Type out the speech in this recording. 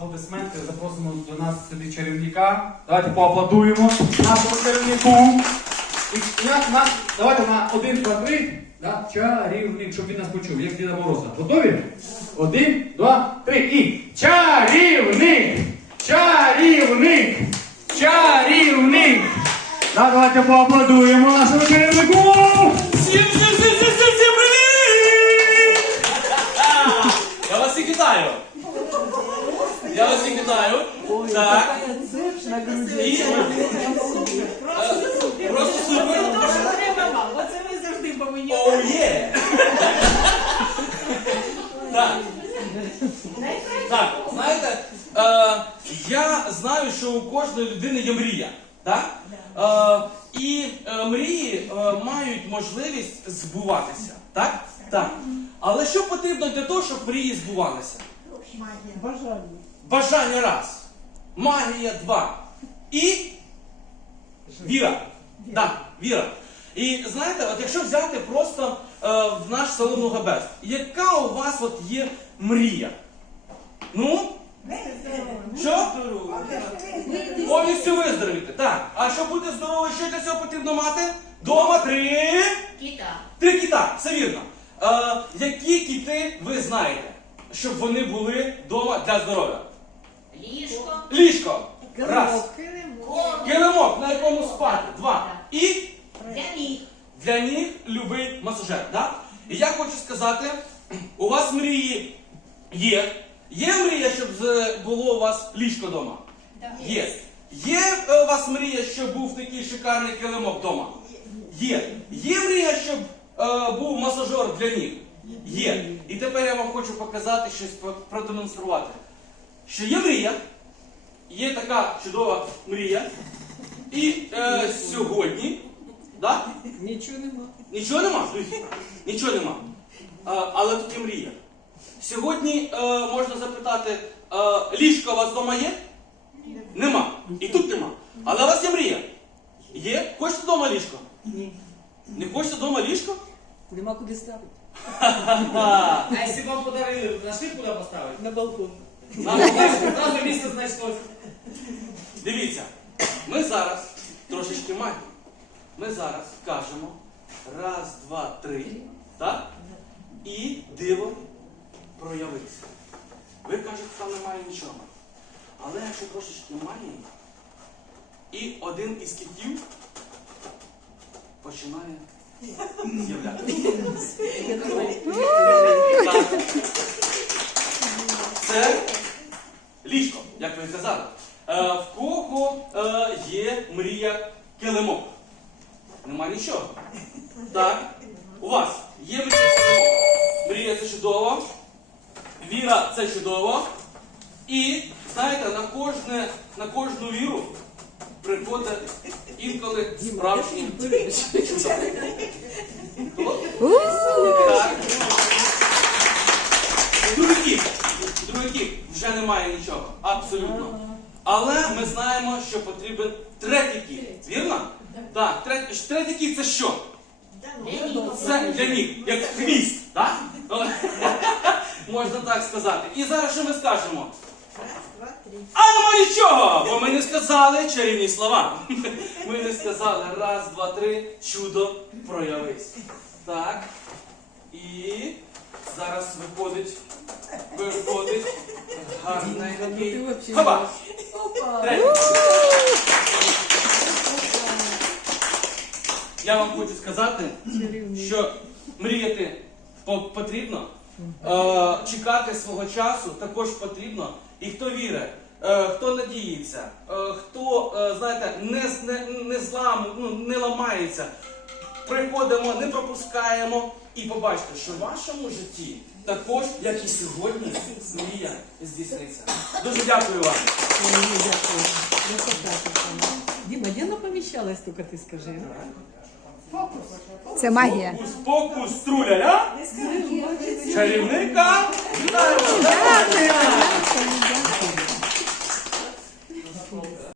аплодисменти. Запросимо до нас сюди чарівника. Давайте поаплодуємо нашому чарівнику. І і нас, нас, давайте на один, два, три. Да? Чарівник, щоб він нас почув, як Діда Мороза. Готові? Один, два, три і. Чарівник! Чарівник! Чарівник! Да, давайте поаплодуємо нашому чарівнику! Всім, всім, всім, всім, всім, всім привіт! Я вас всіх вітаю! Я вас всіх вітаю. Так. І... Е, Просто супер. Оце ми завжди повинні. Оу є! Так. Так, знаєте, е, я знаю, що у кожної людини є мрія. Так? Е, і е, мрії е, мають можливість збуватися. Так? Так. Але що потрібно для того, щоб мрії збувалися? Бажання. Бажання раз. Магія два. І віра. Так, віра. І знаєте, от якщо взяти просто е, в наш салон Нугабест, яка у вас от є мрія? Ну, що? Повністю виздоровіти. Так. А щоб бути здоровою, що для цього потрібно мати? Дома три. Кіта. Три кіта, все вірно. Е, які кіти ви знаєте, щоб вони були вдома для здоров'я? Ліжко. Ліжко. Раз. Килимок, на якому спати. Два. І Для ніг. для ніг любий масажер. Да? І я хочу сказати, у вас мрії є. Є мрія, щоб з- було у вас ліжко вдома? Є. Є е, у вас мрія, щоб був такий шикарний килимок вдома? Є. Є мрія, щоб е, був масажер для ніг? Є. І тепер я вам хочу показати щось про- продемонструвати. Що є мрія, є така чудова мрія. І е, сьогодні, да? Нічого нема. Нічого нема? Нічого нема. А, але тут є мрія. Сьогодні е, можна запитати, е, ліжко у вас вдома є? Нема. І тут нема. Але у вас є мрія. Є? Хочете вдома ліжко? Ні. Не хочете вдома ліжко? Нема куди ставити. А якщо вам подарили, нашли куди поставити? На балкон. Зразу місце знайшлось. Дивіться, ми зараз трошечки магії. Ми зараз кажемо раз, два, три. Так? І диво проявиться. Ви кажете, там немає нічого. Але якщо трошечки магії, і один із китів починає з'являтися. Це ліжко, як ви казали. Е, в кого е, є мрія килимок? Нема нічого. Так. У вас є мрія килимок. Мрія це чудово. Віра це чудово. І знаєте, на кожне, на кожну віру приходить інколи справжній. Так. Других, других вже немає нічого. Абсолютно. Але ми знаємо, що потрібен третій кіт. Вірно? Так, третій, третій кіт це що? Це для ніг, як хвіст, так? Можна так сказати. І зараз що ми скажемо? А нема нічого! Бо ми не сказали чарівні слова. Ми не сказали раз, два, три, чудо проявись. Так. І зараз виходить. Виходить. Гарненький. Хоба! Третій. Я вам хочу сказати, що мріяти потрібно, е, чекати свого часу також потрібно. І хто вірить, е, хто надіється, е, хто, знаєте, не, не, не злам, ну, не ламається, приходимо, не пропускаємо і побачите, що в вашому житті також, як і сьогодні, мрія здійсниться. Дуже дякую вам. Дима, де вона поміщалась, тільки ти скажи. Це магія. Фокус, фокус, струляля. Чарівника. Дякую.